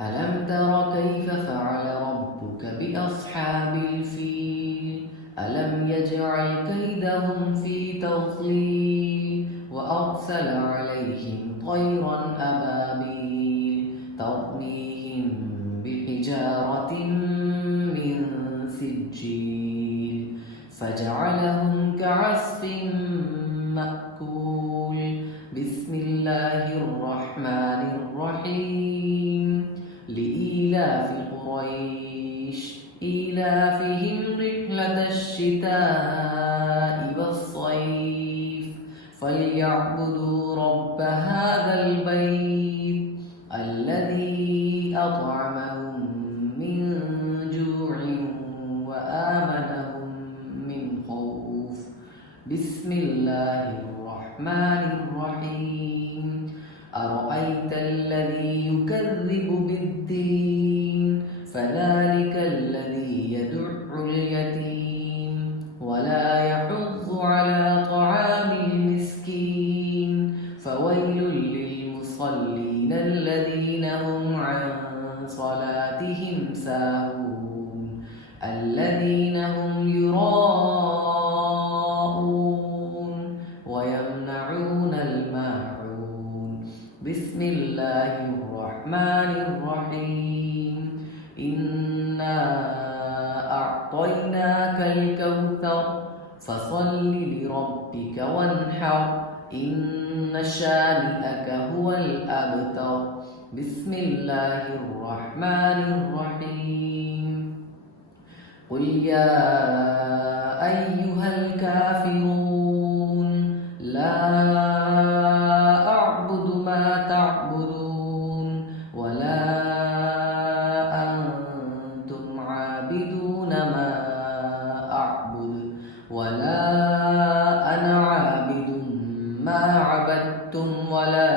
ألم تر كيف فعل ربك بأصحاب الفيل ألم يجعل كيدهم في تضليل وأرسل عليهم طيرا أبابيل ترميهم بحجارة من سجيل فجعلهم كعصف مأكول بسم الله الرحمن الرحيم لإيلاف قريش إيلافهم رحلة الشتاء والصيف فليعبدوا رب هذا البيت الذي أطعمهم من جوع وآمنهم من خوف بسم الله الرحمن الرحيم أرأيت الذي يكذب بالدين فذلك الذي يدع اليتيم ولا يحض على طعام المسكين فويل للمصلين الذين هم عن صلاتهم ساهون الذين هم يراءون ويمنعون الماعون بسم الله الرحمن الرحيم إنا أعطيناك الكوثر فصل لربك وانحر إن شانئك هو الأبتر بسم الله الرحمن الرحيم قل يا أيها الكافرون لا أعبد ما تعبدون ولا أنتم عابدون ما أعبد ولا أنا عابد ما عبدتم ولا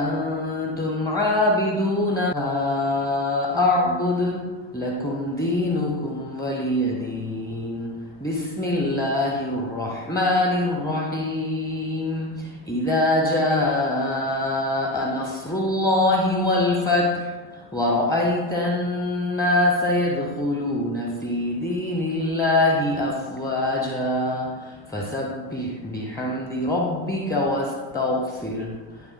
أنتم عابدون ما أعبد لكم دينكم ولي دين بسم الله الرحمن الرحيم إذا جاء نصر الله والفتح ورأيت الناس يدخلون في دين الله أفواجا فسبح بحمد ربك واستغفره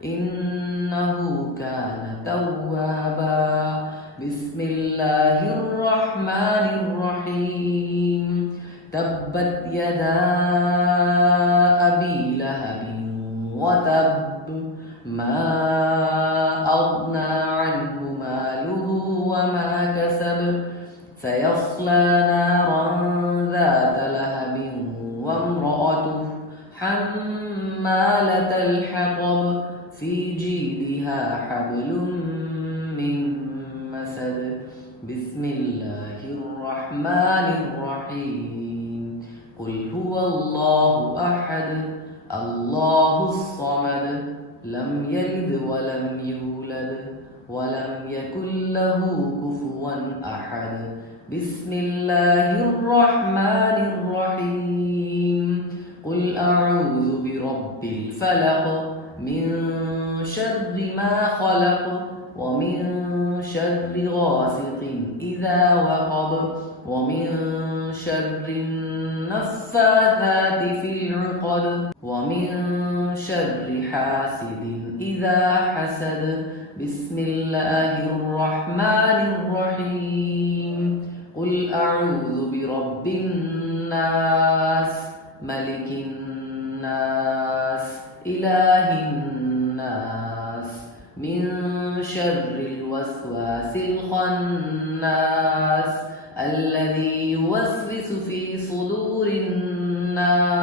إنه كان توابا بسم الله الرحمن الرحيم تبت يدا أبي لهب وتب ما أغنى عنه ماله وما كسب سيصلى نارا ذات لهب وامرأته حمالة الحطب في جيدها حبل من مسد بسم الله الرحمن الرحيم قل هو الله أحد الله الصمد لم يلد ولم يولد ولم يكن له كفوا أحد بسم الله الرحمن الرحيم قل أعوذ برب الفلق من شر ما خلق ومن شر غاسق إذا وقب ومن شر النفاثات في العقد ومن شر حاسد إذا حسد بسم الله الرحمن الرحيم قل أعوذ برب الناس ملك الناس إله الناس من شر الوسواس الخناس الذي يوسوس في صدور الناس